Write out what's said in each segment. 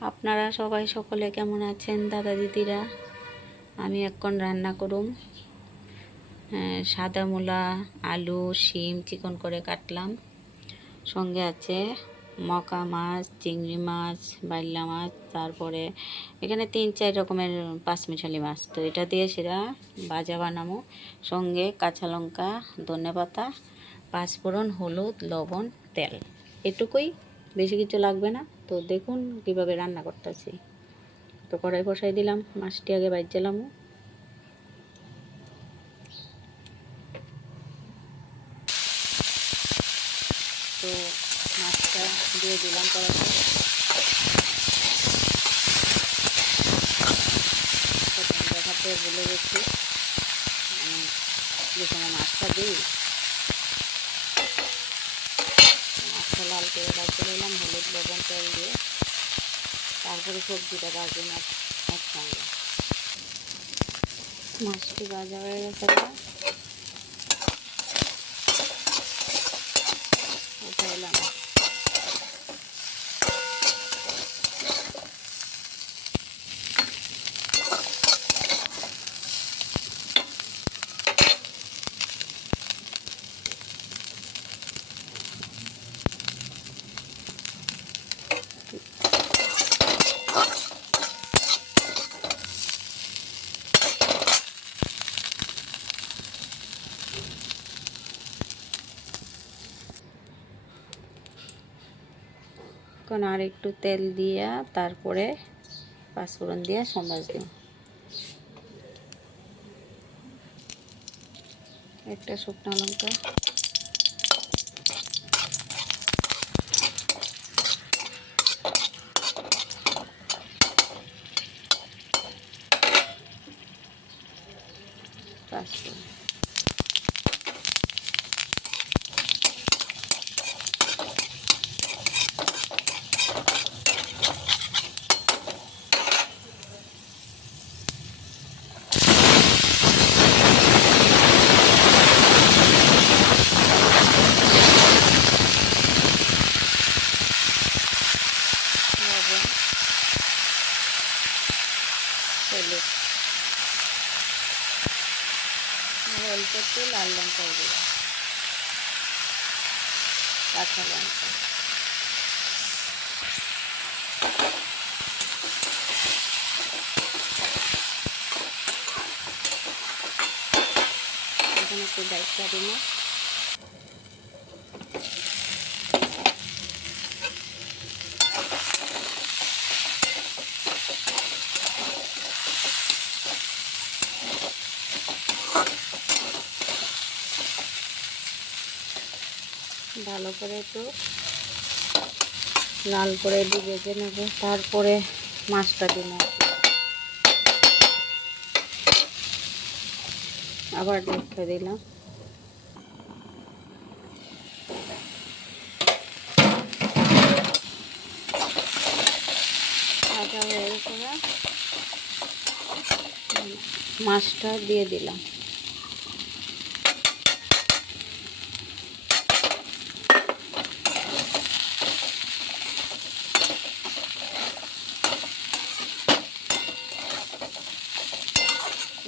আপনারা সবাই সকলে কেমন আছেন দাদা দিদিরা? আমি এখন রান্না করুম সাদা মূলা, আলু, শিম চিকন করে কাটলাম। সঙ্গে আছে মকা মাছ, চিংড়ি মাছ, বাইলা মাছ, তারপরে এখানে 3-4 রকমের পাঁচমিশালি মাছ। তো এটা দিয়ে সেটা ভাজা বানাবো। সঙ্গে কাঁচা লঙ্কা, ধনেপাতা, পাঁচফোড়ন, হলুদ, লবণ, তেল, এটুকুই, বেশি কিছু লাগবে না। তো দেখুন কিভাবে রান্না করতেছি। তো কড়াই বসাই দিলাম, মাছটি আগে ভাজলাম। তো মাছটা দিয়ে দিলাম কড়াইতে। দেখাতে ভুলে গেছি, যে সময় মাছটা দিই মাছটা লাল করে ভাজতে নিলাম হলুদ, লবণ, তেল দিয়ে। তারপরে সবজিটা ভাজি মাছ একসঙ্গে। মাছটি ভাজা হয়ে গেছে, উঠাইলাম। এখন আর একটু তেল দিয়া তারপরে পাঁচফোড়ন দিয়া সমাজ দিই। একটা শুকনো লঙ্কা, পাঁচফোড়ন, লবণ, হলুদ, অল্প একটু লাল লঙ্কা দিলাম, কাঁচা লঙ্কা, এখন একটু ডাইটা দিব। ভালো করে একটু লাল করে ভেজে নেব, তারপরে মাছটা দিব। আবার ঢেকে দিলাম। ভাজা হয়ে গেছে, মাছটা দিয়ে দিলাম।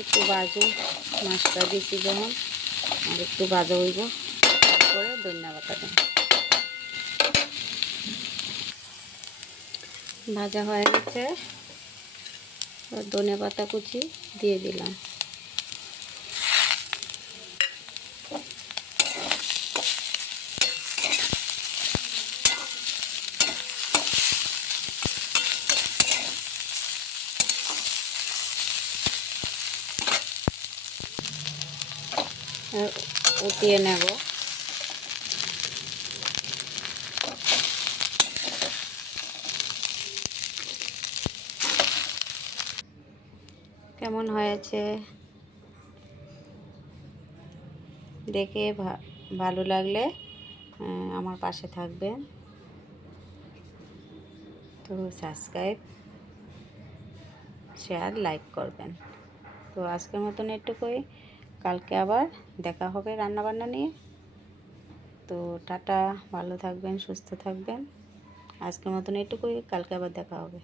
একটু ভাজু, মাছটা দিচ্ছি যখন আর একটু ভাজা হইব, তারপরে ধনিয়া পাতা দেব। ভাজা হয়ে গেছে, ধনিয়া পাতা কুচি দিয়ে দিলাম। উঠিয়ে নেব। কেমন হয়েছে দেখে ভালো লাগলে আমার পাশে থাকবেন। তো সাবস্ক্রাইব, শেয়ার, লাইক করবেন। তো আজকের মতন এটুকুই, কালকে আবার দেখা হবে রান্নাবান্না নিয়ে। তো টাটা, ভালো থাকবেন, সুস্থ থাকবেন। আজকের মতন এটুকুই, কালকে আবার দেখা হবে।